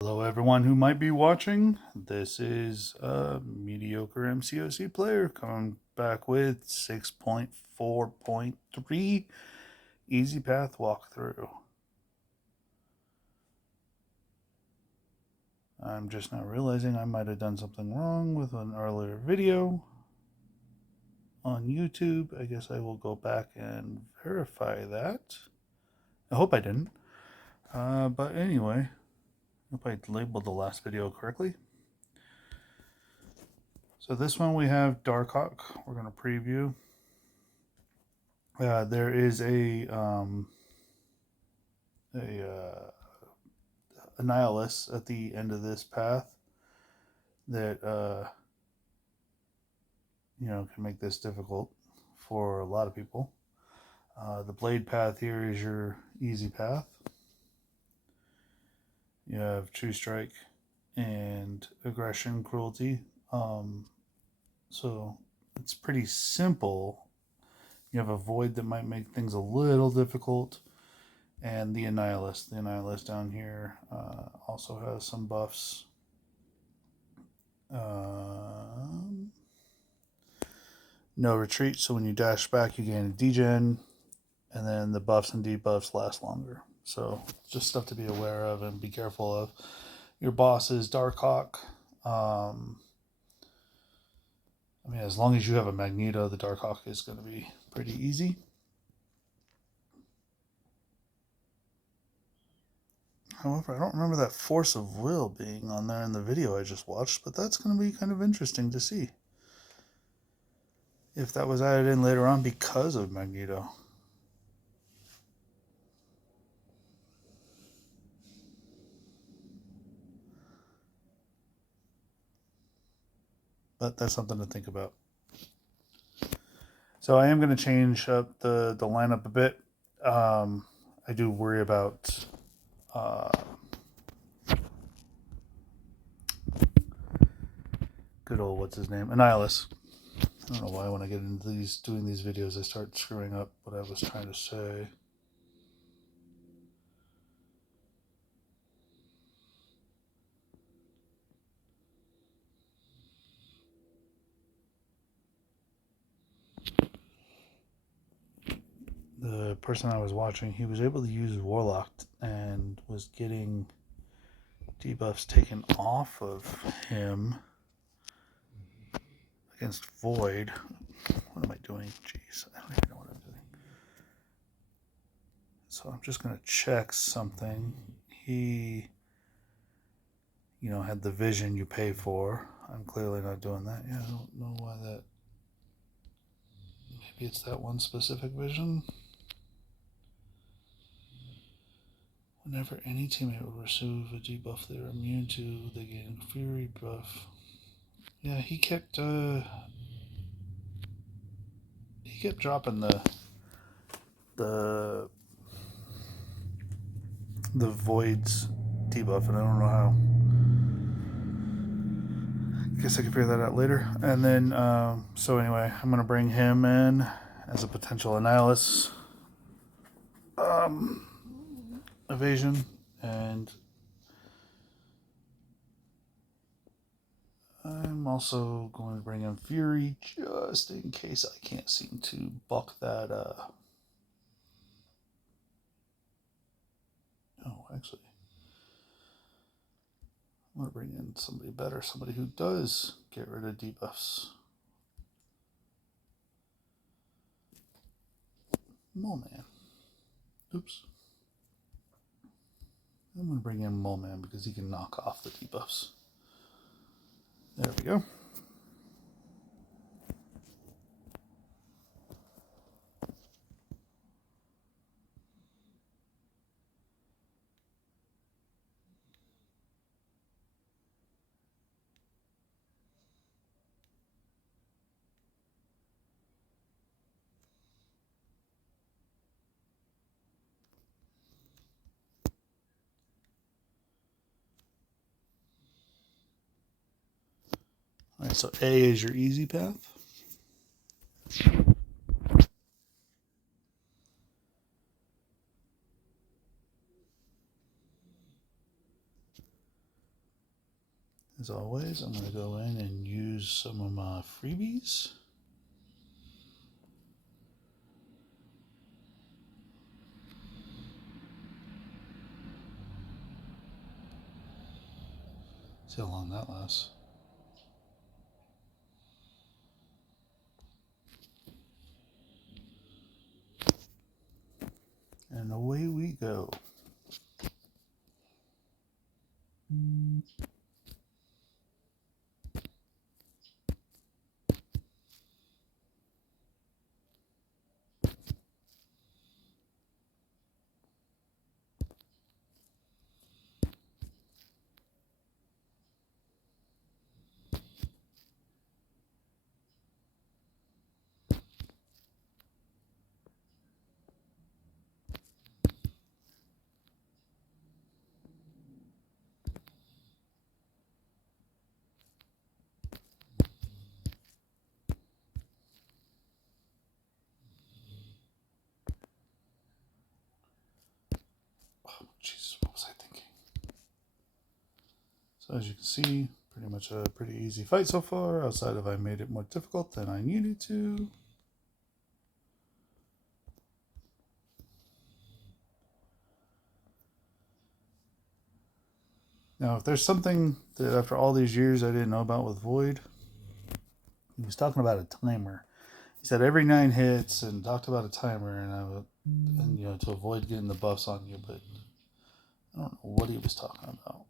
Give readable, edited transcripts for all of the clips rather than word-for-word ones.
Hello everyone who might be watching. This is a mediocre MCOC player coming back with 6.4.3 easy path walkthrough. I'm just now realizing I might have done something wrong with an earlier video on YouTube. I guess I will go back and verify that. I hope I didn't. But anyway, I hope I labeled the last video correctly. So this one we have Darkhawk. We're going to preview. There is a Annihilus at the end of this path that can make this difficult for a lot of people. The blade path here is your easy path. You have true strike and aggression, cruelty. So it's pretty simple. You have a void that might make things a little difficult, and the Annihilus. The Annihilus down here also has some buffs. No retreat, so when you dash back, you gain a degen, and then the buffs and debuffs last longer. So just stuff to be aware of and be careful of. Your boss is Darkhawk. I mean, as long as you have a Magneto, the Darkhawk is going to be pretty easy. However, I don't remember that Force of Will being on there in the video I just watched, but that's going to be kind of interesting to see if that was added in later on because of Magneto. But that's something to think about. So I am going to change up the lineup a bit. I do worry about good old what's his name, Annihilus. I don't know why when I get into doing these videos I start screwing up what I was trying to say. The person I was watching, he was able to use Warlock and was getting debuffs taken off of him against Void. What am I doing? Jeez, I don't even know what I'm doing. So I'm just going to check something. He, had the vision you pay for. I'm clearly not doing that. Yeah, I don't know why that. Maybe it's that one specific vision. Whenever any teammate will receive a debuff they are immune to, they gain Fury buff. Yeah, he kept dropping the Void's debuff, and I don't know how. I guess I can figure that out later. And then, so anyway, I'm going to bring him in as a potential Annihilus evasion, and I'm also going to bring in Fury just in case I can't seem to buck that. Oh, actually, I'm going to bring in somebody better, somebody who does get rid of debuffs. Mole Man. Oops. I'm going to bring in Mole Man because he can knock off the debuffs. There we go. All right, so A is your easy path. As always, I'm going to go in and use some of my freebies. See how long that lasts. And away we go. Jesus, what was I thinking? So as you can see, pretty much a pretty easy fight so far, outside of I made it more difficult than I needed to. Now, if there's something that after all these years I didn't know about with Void, he was talking about a timer. He said every 9 hits and talked about a timer, and you know, to avoid getting the buffs on you, but I don't know what he was talking about.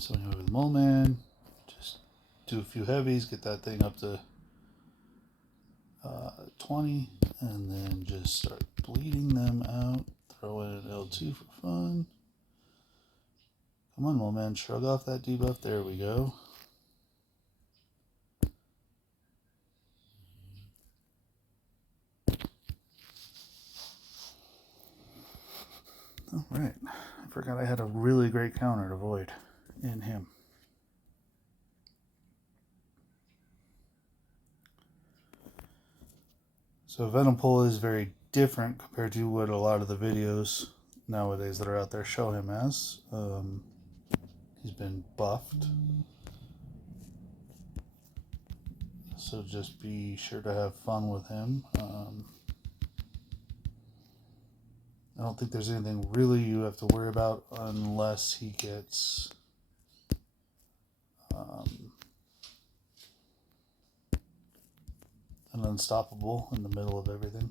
So anyway, with Mole Man, just do a few heavies, get that thing up to 20, and then just start bleeding them out. Throw in an L2 for fun. Come on, Mole Man, shrug off that debuff. There we go. All right. I forgot I had a really great counter to Void in him. So Venom Pull is very different compared to what a lot of the videos nowadays that are out there show him as. He's been buffed. So just be sure to have fun with him. I don't think there's anything really you have to worry about unless he gets an unstoppable in the middle of everything.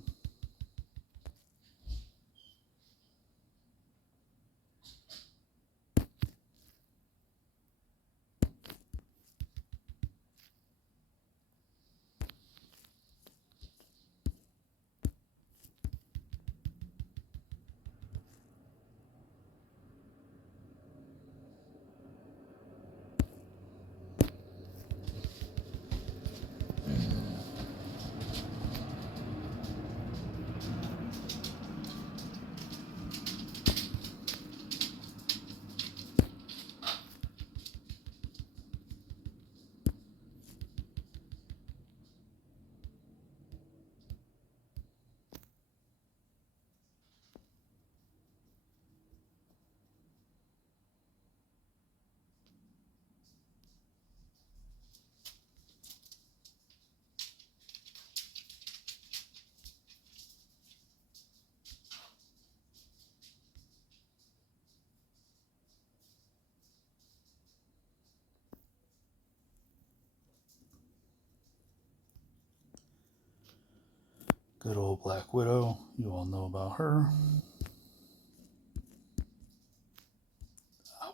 Good old Black Widow. You all know about her.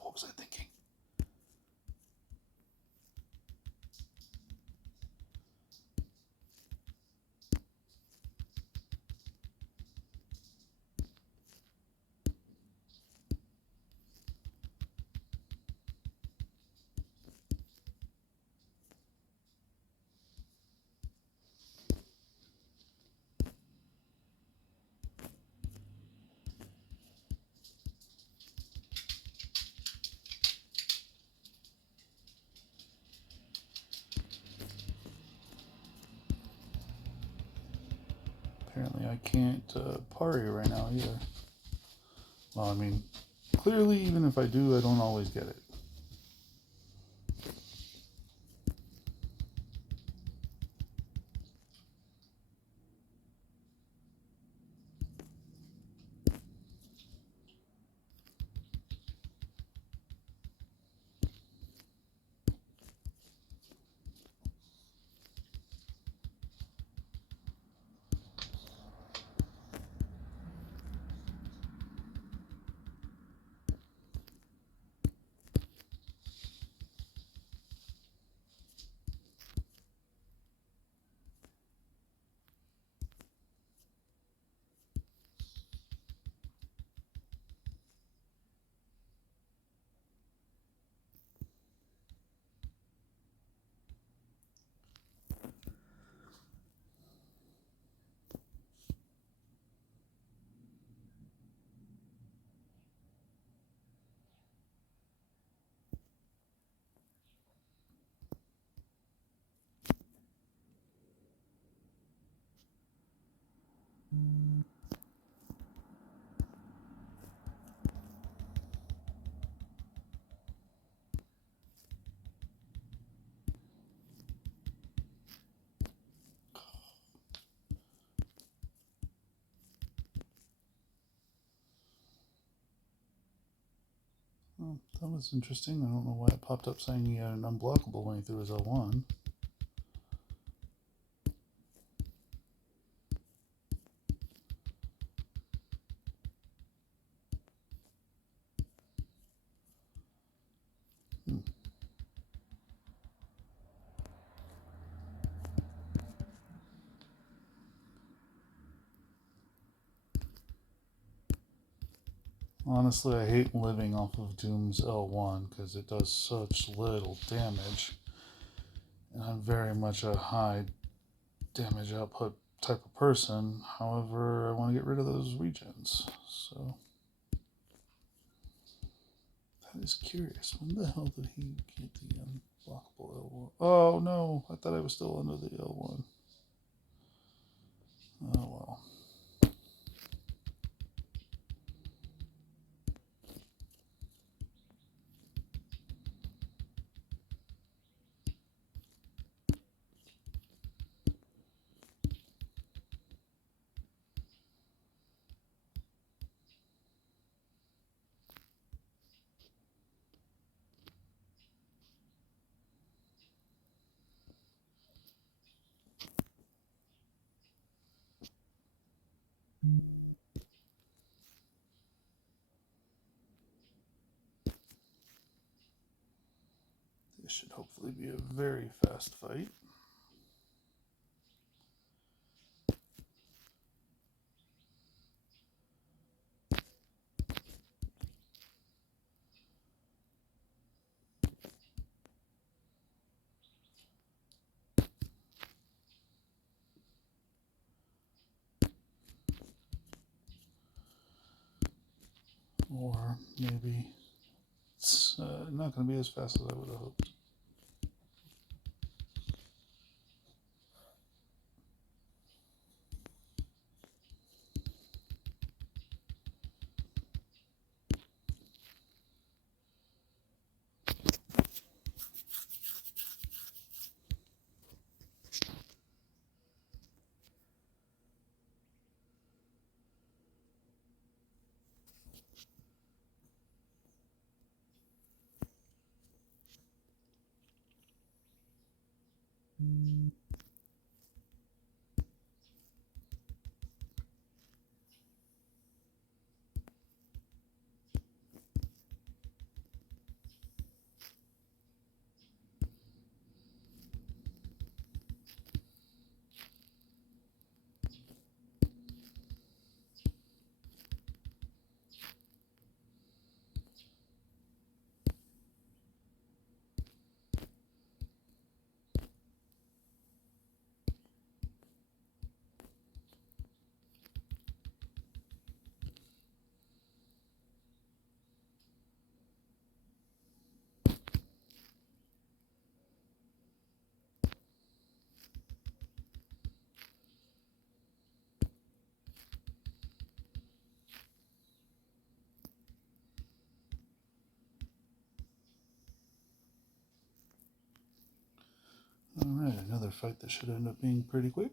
What was I thinking? can't parry right now either. Well, I mean, clearly, even if I do, I don't always get it. Oh, that was interesting. I don't know why it popped up saying he had an unblockable when he threw his L1. Honestly, I hate living off of Doom's L1 because it does such little damage. And I'm very much a high damage output type of person. However, I want to get rid of those regions. So, that is curious. When the hell did he get the unblockable L1? Oh no, I thought I was still under the L1. Oh well. This should hopefully be a very fast fight. Or maybe it's not going to be as fast as I would have hoped. Alright, another fight that should end up being pretty quick.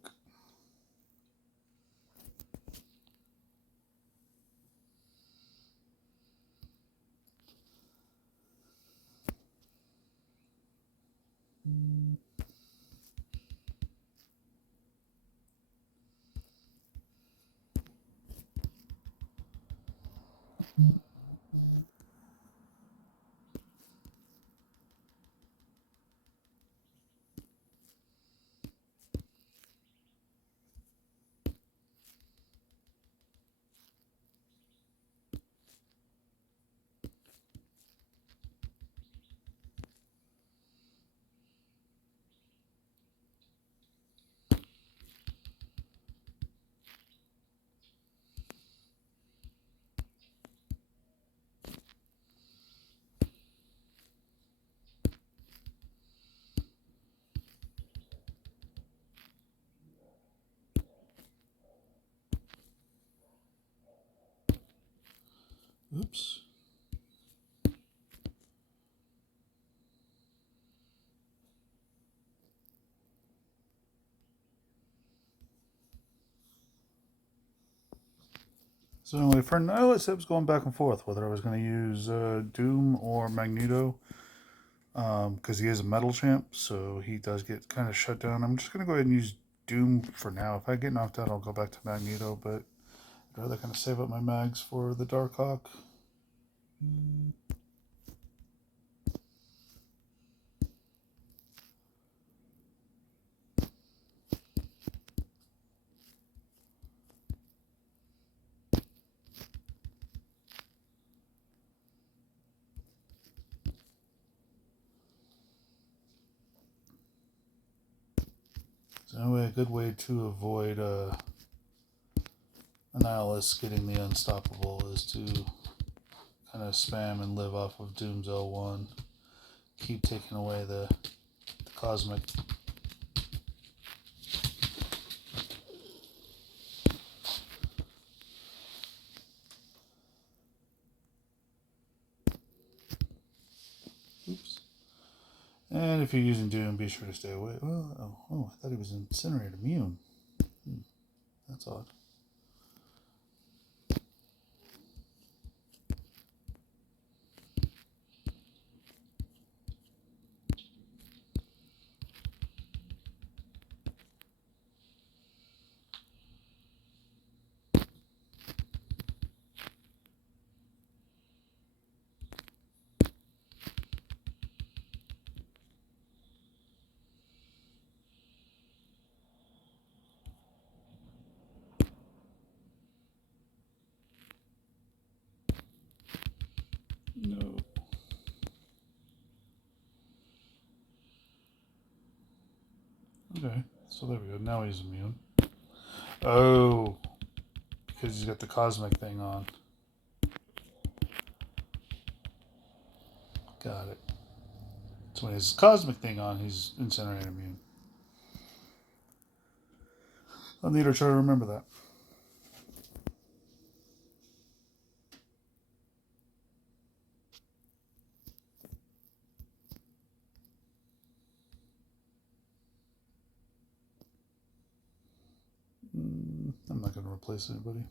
Oops. So anyway, for Annihilus, it was going back and forth whether I was going to use Doom or Magneto, because he is a metal champ, so he does get kind of shut down. I'm just going to go ahead and use Doom for now. If I get knocked out, I'll go back to Magneto, but I'd rather kind of save up my mags for the Darkhawk. So anyway, a good way to avoid Annihilus getting the Unstoppable is to kind of spam and live off of Doom's L1. Keep taking away the Cosmic. Oops. And if you're using Doom, be sure to stay away. Well, oh, I thought he was Incinerate immune. That's odd. No. Okay, so there we go. Now he's immune. Oh, because he's got the Cosmic thing on. Got it. So when he has his Cosmic thing on, he's Incinerate immune. I'll need to try to remember that. I'm not going to replace anybody.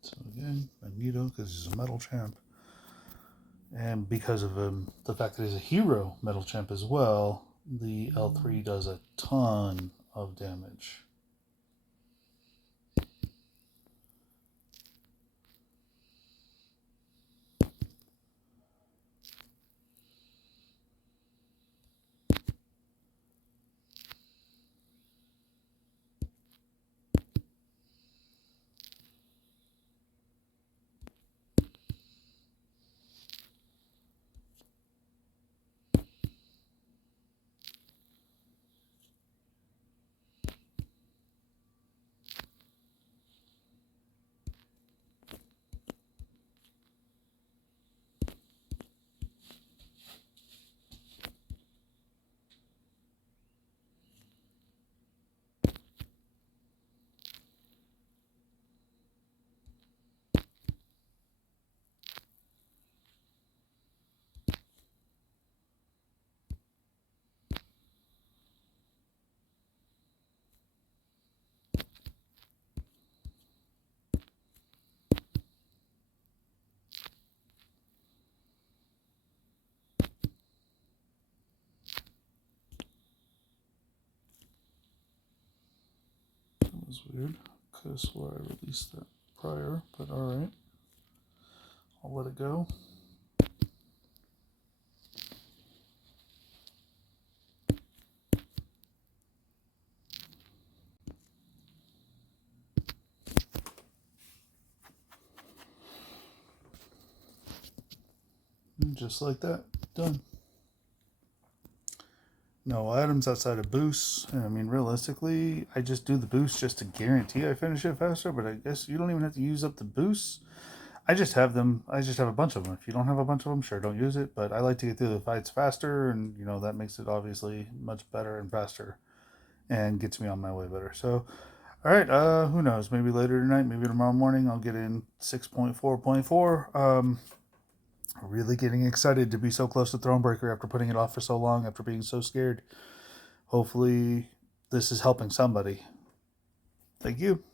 So again, Magneto, because he's a metal champ. And because of the fact that he's a hero metal champ as well, the L3 does a ton of damage. was weird. Could have swore I released that prior, but alright. I'll let it go. And just like that, done. No items outside of boosts. I mean, realistically, I just do the boost just to guarantee I finish it faster, but I guess you don't even have to use up the boosts. I just have them. I just have a bunch of them. If you don't have a bunch of them, sure, don't use it. But I like to get through the fights faster, and that makes it obviously much better and faster, and gets me on my way better. So, all right. Who knows? Maybe later tonight, maybe tomorrow morning, I'll get in 6.4.4. Really getting excited to be so close to Thronebreaker after putting it off for so long, after being so scared. Hopefully, this is helping somebody. Thank you.